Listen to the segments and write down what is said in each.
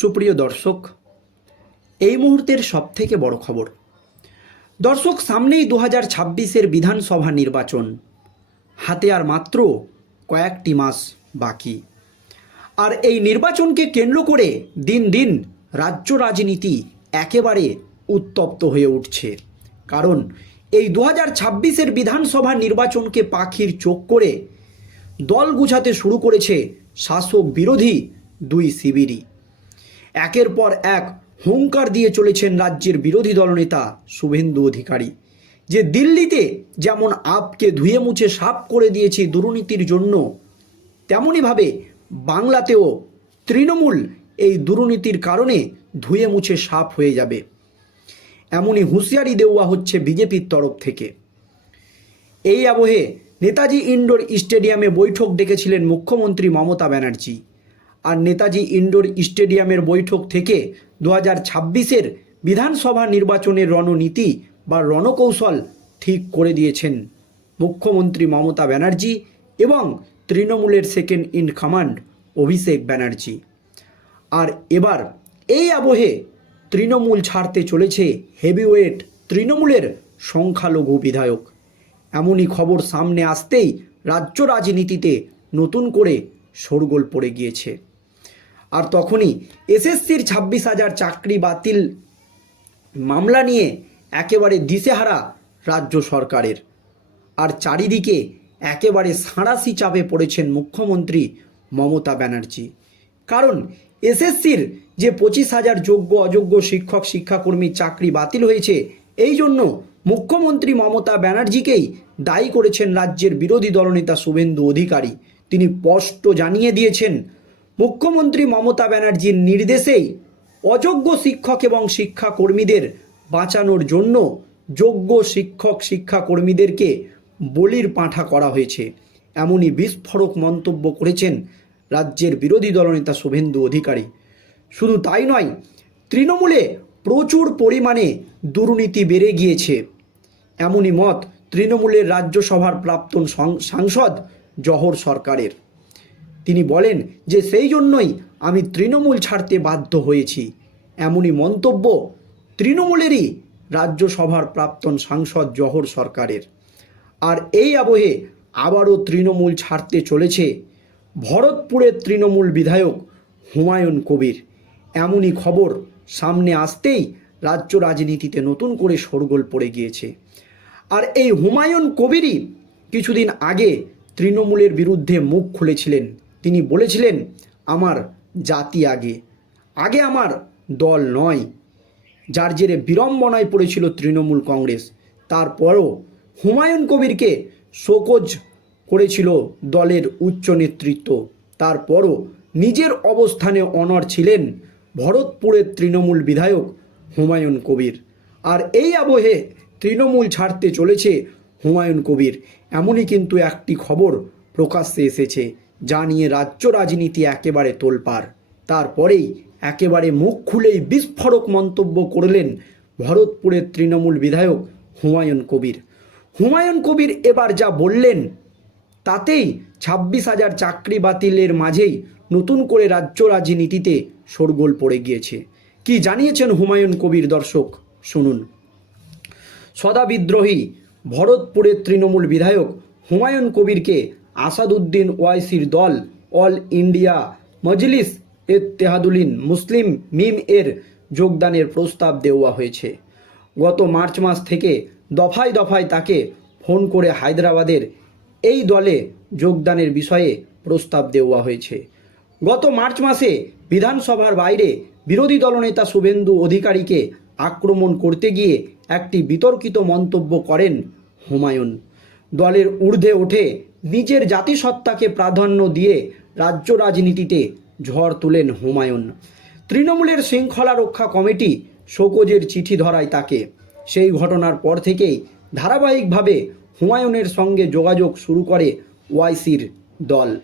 সুপ্রিয় দর্শক, এই মুহূর্তের সবথেকে বড় খবর। দর্শক, সামনেই দু হাজার ছাব্বিশের বিধানসভা নির্বাচন। হাতে আর মাত্র কয়েকটি মাস বাকি। আর এই নির্বাচনকে কেন্দ্র করে দিন দিন রাজ্য রাজনীতি একেবারে উত্তপ্ত হয়ে উঠছে। কারণ এই দু হাজার ছাব্বিশের বিধানসভা নির্বাচনকে পাখির চোখ করে দল গুছাতে শুরু করেছে শাসক বিরোধী দুই শিবিরই। একের পর এক হুঙ্কার দিয়ে চলেছেন রাজ্যের বিরোধী দলনেতা শুভেন্দু অধিকারী। যে দিল্লিতে যেমন আপকে ধুয়ে মুছে সাফ করে দিয়েছি দুর্নীতির জন্য, তেমনইভাবে বাংলাতেও তৃণমূল এই দুর্নীতির কারণে ধুয়ে মুছে সাফ হয়ে যাবে। এমনই হুঁশিয়ারি দেওয়া হচ্ছে বিজেপির তরফ থেকে। এই আবহে নেতাজি ইনডোর স্টেডিয়ামে বৈঠক ডেকেছিলেন মুখ্যমন্ত্রী মমতা ব্যানার্জি। আর নেতাজি ইনডোর স্টেডিয়ামের বৈঠক থেকে দু হাজার ছাব্বিশের বিধানসভা নির্বাচনের রণনীতি বা রণকৌশল ঠিক করে দিয়েছেন মুখ্যমন্ত্রী মমতা ব্যানার্জি এবং তৃণমূলের second in command Abhishek Banerjee. আর এবার এই আবহে তৃণমূল ছাড়তে চলেছে হেভিওয়েট তৃণমূলের সংখ্যালঘু বিধায়ক। এমনই খবর সামনে আসতেই রাজ্য রাজনীতিতে নতুন করে শোরগোল পড়ে গিয়েছে। আর তখনই এসএসসির ছাব্বিশ হাজার চাকরি বাতিল মামলা নিয়ে একেবারে দিশেহারা রাজ্য সরকারের। আর চারিদিকে একেবারে সাঁড়াশি চাপে পড়েছেন মুখ্যমন্ত্রী মমতা ব্যানার্জি। কারণ এসএসসির যে পঁচিশ হাজার যোগ্য অযোগ্য শিক্ষক শিক্ষাকর্মীর চাকরি বাতিল হয়েছে, এই জন্য মুখ্যমন্ত্রী মমতা ব্যানার্জিকেই দায়ী করেছেন রাজ্যের বিরোধী দলনেতা শুভেন্দু অধিকারী। তিনি স্পষ্ট জানিয়ে দিয়েছেন মুখ্যমন্ত্রী মমতা ব্যানার্জির নির্দেশেই অযোগ্য শিক্ষক এবং শিক্ষাকর্মীদের বাঁচানোর জন্য যোগ্য শিক্ষক, শিক্ষাকর্মীদেরকে বলির পাঁঠা করা হয়েছে। এমনই বিস্ফোরক মন্তব্য করেছেন রাজ্যের বিরোধী দলনেতা শুভেন্দু অধিকারী। শুধু তাই নয়, তৃণমূলে প্রচুর পরিমাণে দুর্নীতি বেড়ে গিয়েছে। এমনই মত তৃণমূলের রাজ্যসভার প্রাক্তন সাংসদ জহর সরকারের। তিনি বলেন যে সেই জন্যই আমি তৃণমূল ছাড়তে বাধ্য হয়েছি। এমনই মন্তব্য তৃণমূলেরই রাজ্যসভার প্রাক্তন সাংসদ জহর সরকারের। আর এই আবহে আবারও তৃণমূল ছাড়তে চলেছে ভরতপুরের তৃণমূল বিধায়ক হুমায়ুন কবির। এমনই খবর সামনে আসতেই রাজ্য রাজনীতিতে নতুন করে শোরগোল পড়ে গিয়েছে। আর এই হুমায়ুন কবিরই কিছুদিন আগে তৃণমূলের বিরুদ্ধে মুখ খুলেছিলেন। তিনি বলেছিলেন, আমার জাতি আগে। আগে আমার দল নয়। যার জেরে বিড়ম্বনায় পড়েছিল তৃণমূল কংগ্রেস। তারপরও হুমায়ুন কবিরকে শোকজ করেছিল দলের উচ্চ নেতৃত্ব। তারপরও নিজের অবস্থানে অনর ছিলেন ভরতপুরের তৃণমূল বিধায়ক হুমায়ুন কবির। আর এই আবহে তৃণমূল ছাড়তে চলেছে হুমায়ুন কবির। এমনই কিন্তু একটি খবর প্রকাশ্যে এসেছে। যা নিয়ে রাজ্য রাজনীতি একেবারে তোলপাড়। তারপরেই একেবারে মুখ খুলেই বিস্ফোরক মন্তব্য করলেন ভরতপুরের তৃণমূল বিধায়ক হুমায়ুন কবির। হুমায়ুন কবির এবার যা বললেন, তাতেই ছাব্বিশ হাজার চাকরি বাতিলের মাঝেই নতুন করে রাজ্য রাজনীতিতে শোরগোল পড়ে গিয়েছে। কি জানিয়েছেন হুমায়ুন কবির দর্শক? শুনুন। সদা বিদ্রোহী ভরতপুরের তৃণমূল বিধায়ক হুমায়ুন কবিরকে আসাদুদ্দিন ওয়াইসির দল, অল ইন্ডিয়া মজলিস, এত্তেহাদুলিন মুসলিম মিম এর যোগদানের প্রস্তাব দেওয়া হয়েছে। গত মার্চ মাস থেকে দফায় দফায় তাকে ফোন করে হায়দ্রাবাদের এই দলে যোগদানের বিষয়ে প্রস্তাব দেওয়া হয়েছে। গত মার্চ মাসে বিধানসভার বাইরে বিরোধী দলনেতা শুভেন্দু অধিকারীকে আক্রমণ করতে গিয়ে একটি বিতর্কিত মন্তব্য করেন হুমায়ুন। দলের ঊর্ধ্বে ওঠে নিজের জাতিসত্তাকে প্রাধান্য দিয়ে রাজ্য রাজনীতিতে ঝড় তুলেন হুমায়ুন। তৃণমূলের শৃঙ্খলা রক্ষা কমিটি শোকজের চিঠি ধরায় তাকে। সেই ঘটনার পর থেকেই ধারাবাহিকভাবে হুমায়ুনের সঙ্গে যোগাযোগ শুরু করে ওয়াইসির দল।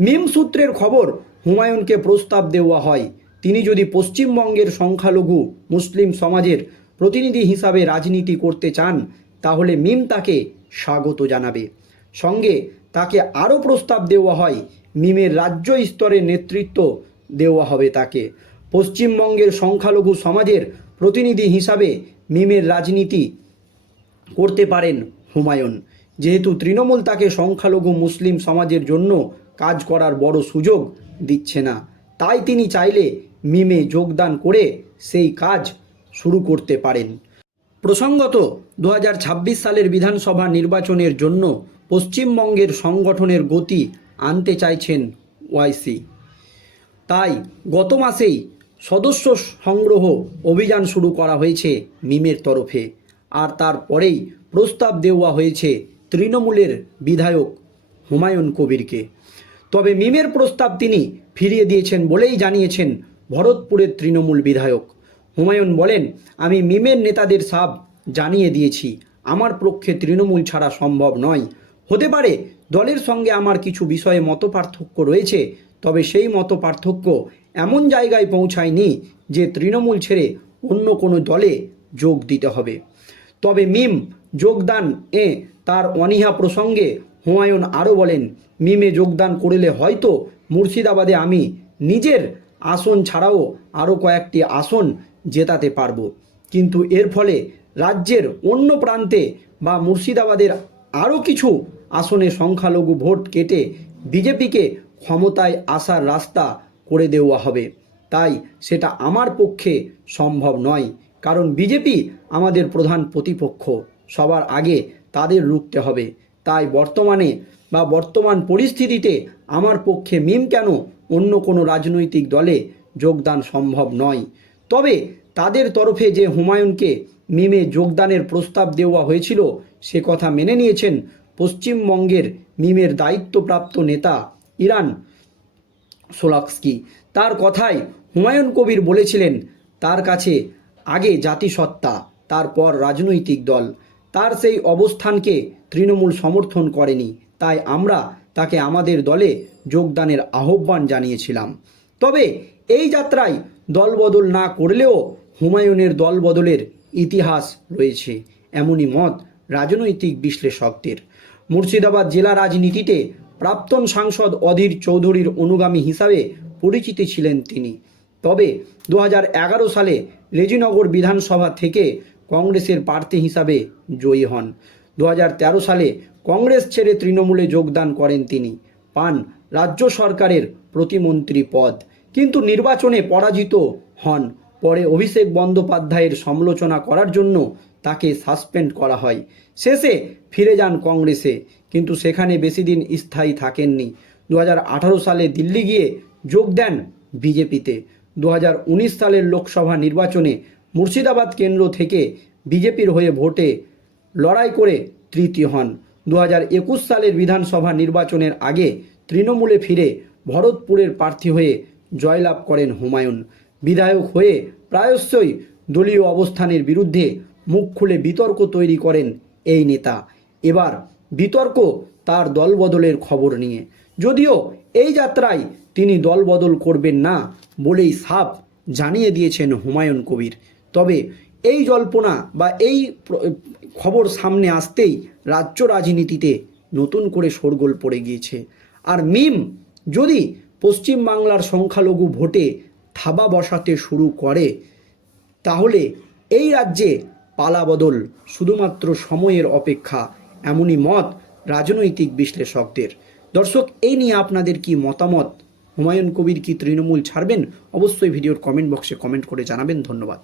মিম সূত্রের খবর, হুমায়ুনকে প্রস্তাব দেওয়া হয়, তিনি যদি পশ্চিমবঙ্গের সংখ্যালঘু মুসলিম সমাজের প্রতিনিধি হিসাবে রাজনীতি করতে চান, তাহলে মিম তাকে স্বাগত জানাবে। সঙ্গে তাকে আরও প্রস্তাব দেওয়া হয়। মিমের রাজ্য স্তরের নেতৃত্ব দেওয়া হবে তাকে। পশ্চিমবঙ্গের সংখ্যালঘু সমাজের প্রতিনিধি হিসাবে মিমের রাজনীতি করতে পারেন হুমায়ুন। যেহেতু তৃণমূল তাকে সংখ্যালঘু মুসলিম সমাজের জন্য কাজ করার বড় সুযোগ দিচ্ছে না, তাই তিনি চাইলে মিমে যোগদান করে সেই কাজ শুরু করতে পারেন। প্রসঙ্গত, দু হাজার ছাব্বিশ সালের বিধানসভা নির্বাচনের জন্য পশ্চিমবঙ্গের সংগঠনের গতি আনতে চাইছেন ওয়াইসি। তাই গত মাসেই সদস্য সংগ্রহ অভিযান শুরু করা হয়েছে মিমের তরফে, আর তারপরেই প্রস্তাব দেওয়া হয়েছে তৃণমূলের বিধায়ক হুমায়ুন কবিরকে। তবে মিমের প্রস্তাব তিনি ফিরিয়ে দিয়েছেন বলেই জানিয়েছেন ভরতপুরের তৃণমূল বিধায়ক। হুমায়ুন বলেন, আমি মিমের নেতাদের সাব জানিয়ে দিয়েছি। আমার পক্ষে তৃণমূল ছাড়া সম্ভব নয়। হতে পারে দলের সঙ্গে আমার কিছু বিষয়ে মতপার্থক্য রয়েছে, তবে সেই মত পার্থক্য এমন জায়গায় পৌঁছায়নি যে তৃণমূল ছেড়ে অন্য কোনো দলে যোগ দিতে হবে। তবে মিম যোগদান এ তার অনীহা প্রসঙ্গে হুমায়ুন আরও বলেন, মিমে যোগদান করলে হয়তো মুর্শিদাবাদে আমি নিজের আসন ছাড়াও আরও কয়েকটি আসন জেতাতে পারব। কিন্তু এর ফলে রাজ্যের অন্য প্রান্তে বা মুর্শিদাবাদের আরও কিছু আসনে সংখ্যালঘু ভোট কেটে বিজেপিকে ক্ষমতায় আসার রাস্তা করে দেওয়া হবে। তাই সেটা আমার পক্ষে সম্ভব নয়, কারণ বিজেপি আমাদের প্রধান প্রতিপক্ষ। সবার আগে তাদের রুখতে হবে। তাই বর্তমানে বা বর্তমান পরিস্থিতিতে আমার পক্ষে মিম কেন অন্য কোনো রাজনৈতিক দলে যোগদান সম্ভব নয়? তবে তাদের তরফে যে হুমায়ুনকে মিমে যোগদানের প্রস্তাব দেওয়া হয়েছিল, সে কথা মেনে নিয়েছেন পশ্চিমবঙ্গের মিমের দায়িত্বপ্রাপ্ত নেতা ইরান সোলাক্সকি। তার কথায় হুমায়ুন কবির বলেছিলেন, তার কাছে আগে জাতিসত্তা, তারপর রাজনৈতিক দল। তার সেই অবস্থানকে তৃণমূল সমর্থন করেনি। তাই আমরা তাকে আমাদের দলে যোগদানের আহ্বান জানিয়েছিলাম। তবে এই যাত্রায় দলবদল না করলেও হুমায়ুনের দলবদলের ইতিহাস রয়েছে। এমনই মত রাজনৈতিক বিশ্লেষকদের। মুর্শিদাবাদ জেলা রাজনীতিতে প্রাক্তন সাংসদ অধীর চৌধুরীর অনুগামী হিসাবে পরিচিতি ছিলেন তিনি। তবে দু হাজার এগারো সালে রেজিনগর বিধানসভা থেকে কংগ্রেসের প্রার্থী হিসাবে জয়ী হন। দু হাজার তেরো সালে কংগ্রেস ছেড়ে তৃণমূলে যোগদান করেন তিনি। পান রাজ্য সরকারের প্রতিমন্ত্রী পদ। কিন্তু নির্বাচনে পরাজিত হন। পরে অভিষেক বন্দ্যোপাধ্যায়ের সমালোচনা করার জন্য তাকে সাসপেন্ড করা হয়। শেষে ফিরে যান কংগ্রেসে, কিন্তু সেখানে বেশি দিন স্থায়ী থাকেননি। দু হাজার আঠারো সালে দিল্লি গিয়ে যোগ দেন বিজেপিতে। দু হাজার উনিশ সালের লোকসভা নির্বাচনে মুর্শিদাবাদ কেন্দ্র থেকে বিজেপির হয়ে ভোটে লড়াই করে তৃতীয় হন। দু সালের বিধানসভা নির্বাচনের আগে তৃণমূলে ফিরে ভরতপুরের প্রার্থী হয়ে জয়লাভ করেন হুমায়ুন। বিধায়ক হয়ে প্রায়শই দলীয় অবস্থানের বিরুদ্ধে মুখ খুলে বিতর্ক তৈরি করেন এই নেতা। এবার বিতর্ক তার দলবদলের খবর নিয়ে। যদিও এই যাত্রায় তিনি দলবদল করবেন না বলেই সাপ জানিয়ে দিয়েছেন হুমায়ুন কবির। তবে এই জল্পনা বা এই খবর সামনে আসতেই রাজ্য রাজনীতিতে নতুন করে শোরগোল পড়ে গিয়েছে। আর মিম যদি পশ্চিমবাংলার সংখ্যালঘু ভোটে থাবা বসাতে শুরু করে, তাহলে এই রাজ্যে পালাবদল শুধুমাত্র সময়ের অপেক্ষা, এমনই মত রাজনৈতিক বিশ্লেষকদের। দর্শক, এই নিয়ে আপনাদের কি মতামত? হুমায়ুন কবির কি তৃণমূল ছাড়বেন? অবশ্যই ভিডিওর কমেন্ট বক্সে কমেন্ট করে জানাবেন। ধন্যবাদ।